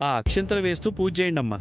ఆ అక్షింతలు వేస్తూ పూజ చేయండమ్మా.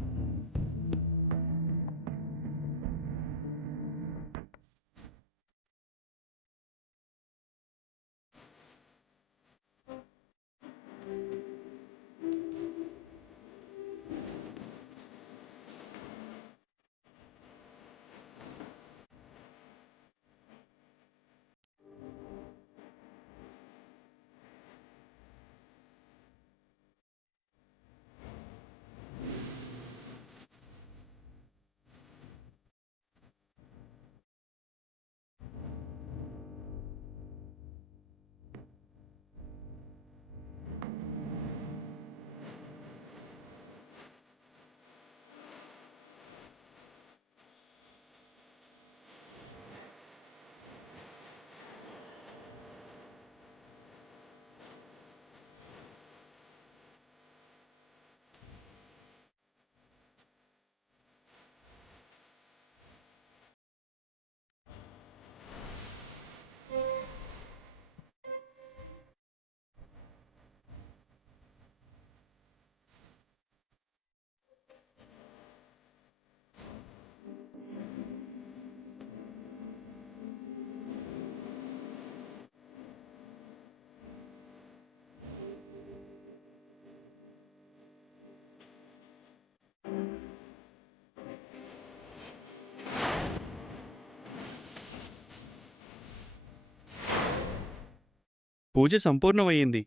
పూజ సంపూర్ణమయ్యింది.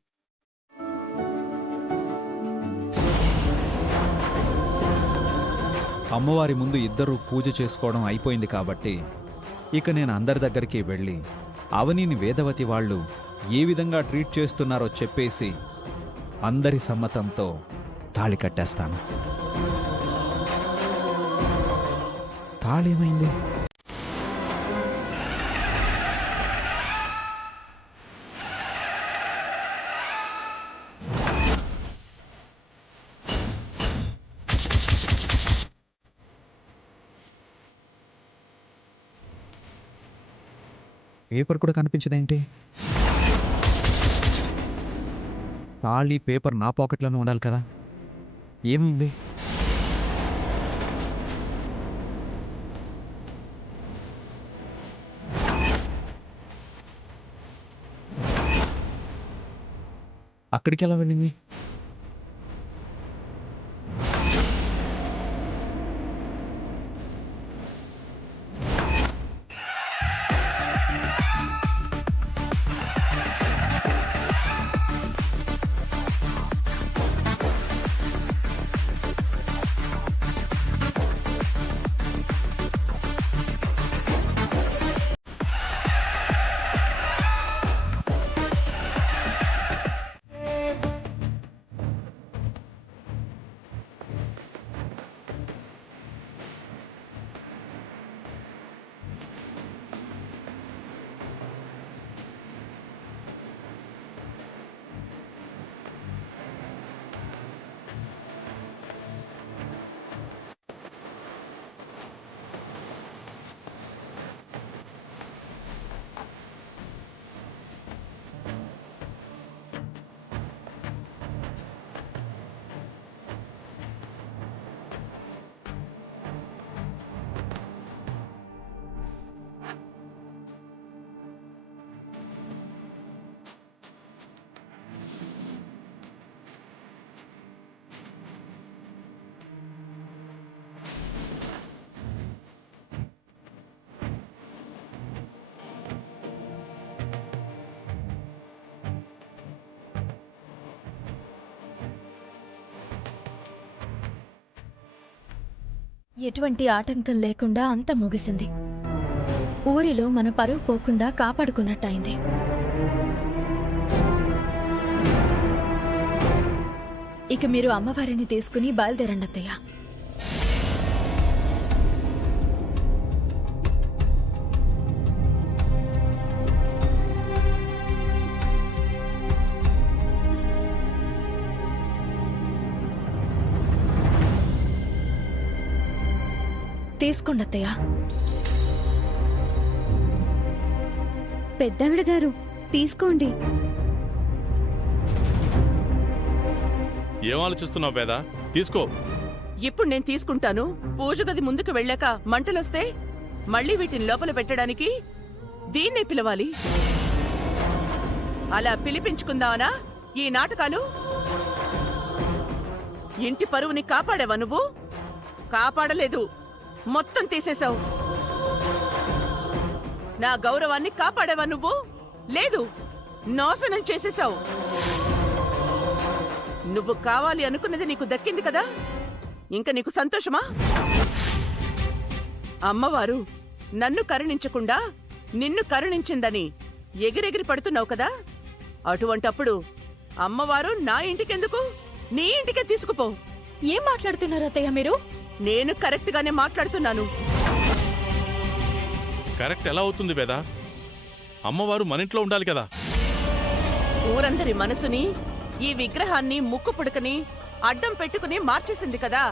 అమ్మవారి ముందు ఇద్దరూ పూజ చేసుకోవడం అయిపోయింది కాబట్టి ఇక నేను అందరి దగ్గరికి వెళ్ళి అవనిని వేదవతి వాళ్ళు ఏ విధంగా ట్రీట్ చేస్తున్నారో చెప్పేసి అందరి సమ్మతంతో తాళి కట్టేస్తాను. తాళి ఏమైంది? పేపర్ కూడా కనిపించదేంటి? తాళి పేపర్ నా పాకెట్లోనే ఉండాలి కదా, ఏమైంది? అక్కడికి ఎలా వెళ్ళింది? ఎటువంటి ఆటంకం లేకుండా అంతా ముగిసింది. ఊరిలో మన పరువు పోకుండా కాపాడుకున్నట్టయింది. ఇక మీరు అమ్మవారిని తీసుకుని బయలుదేరండి అత్తయ్య. తీసుకోండి అత్తయ్య. పెద్దవిడ గారు తీసుకోండి. ఏం ఆలోచిస్తున్నావు వేద? తీసుకో. ఇప్పుడు నేను తీసుకుంటాను. పూజ గది ముందుకు వెళ్ళాక మంటలొస్తే మళ్ళీ వీటిని లోపల పెట్టడానికి దీన్నే పిలవాలి. అలా పిలిపించుకుందావనా ఈ నాటకాలు? ఇంటి పరువుని కాపాడావా నువ్వు? కాపాడలేదు, మొత్తం తీసేశావు. నా గౌరవాన్ని కాపాడావా నువ్వు? లేదు, నాశనం చేసేశావు. నువ్వు కావాలి అనుకున్నది నీకు దక్కింది కదా, ఇంక నీకు సంతోషమా? అమ్మవారు నన్ను కరుణించకుండా నిన్ను కరుణించిందని ఎగిరెగిరి పడుతున్నావు కదా, అటువంటప్పుడు అమ్మవారు నా ఇంటికెందుకు, నీ ఇంటికే తీసుకుపో. ఏం మాట్లాడుతున్నారు అత్తయ్య మీరు? నేను కరెక్ట్ గానే మాట్లాడుతున్నాను. కరెక్ట్ ఎలా అవుతుంది వేద? అమ్మవారు మన ఇంట్లో ఉండాలి కదా. ఊరందరి మనసుని, ఈ విగ్రహాన్ని ముక్కు పుడకని అడ్డం పెట్టుకుని మార్చేసింది కదా,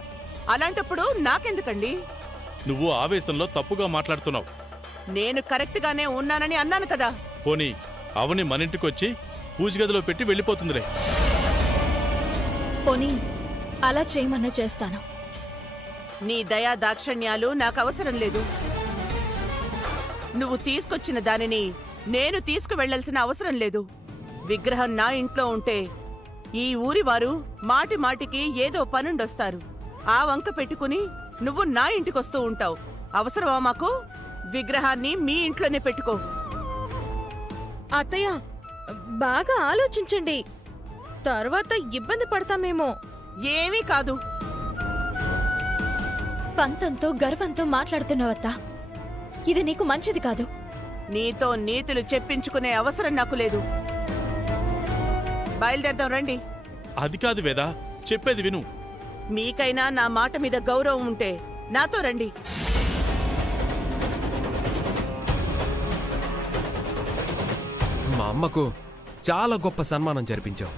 అలాంటప్పుడు నాకెందుకండి? నువ్వు ఆవేశంలో తప్పుగా మాట్లాడుతున్నావు. నేను కరెక్ట్ గానే ఉన్నానని అన్నాను కదా. పోనీ అవని మన ఇంటికొచ్చి పూజ గదిలో పెట్టి వెళ్ళిపోతుందిలే. పోనీ అలా చేయమన్నా చేస్తాను. నీ దయా దాక్షణ్యాలు నాకు అవసరం లేదు. నువ్వు తీసుకొచ్చిన దానిని నేను తీసుకువెళ్లాల్సిన అవసరం లేదు. విగ్రహం నా ఇంట్లో ఉంటే ఈ ఊరి వారు మాటి మాటికి ఏదో పనుండొస్తారు. ఆ వంక పెట్టుకుని నువ్వు నా ఇంటికొస్తూ ఉంటావు. అవసరమా మాకు? విగ్రహాన్ని మీ ఇంట్లోనే పెట్టుకో. అత్తయ్య, బాగా ఆలోచించండి, తర్వాత ఇబ్బంది పడతామేమో. ఏమీ కాదు. పంతంతో గర్వంతో మాట్లాడుతున్నావత్తా, ఇది నీకు మంచిది కాదు. నీతో నీతులు చెప్పించుకునే అవసరం నాకు లేదు. బయలుదేరదాం రండి. అది కాదు వేద, చెప్పేది విను. మీకైనా నా మాట మీద గౌరవం ఉంటే నాతో రండి. మా అమ్మకు చాలా గొప్ప సన్మానం జరిపించావు.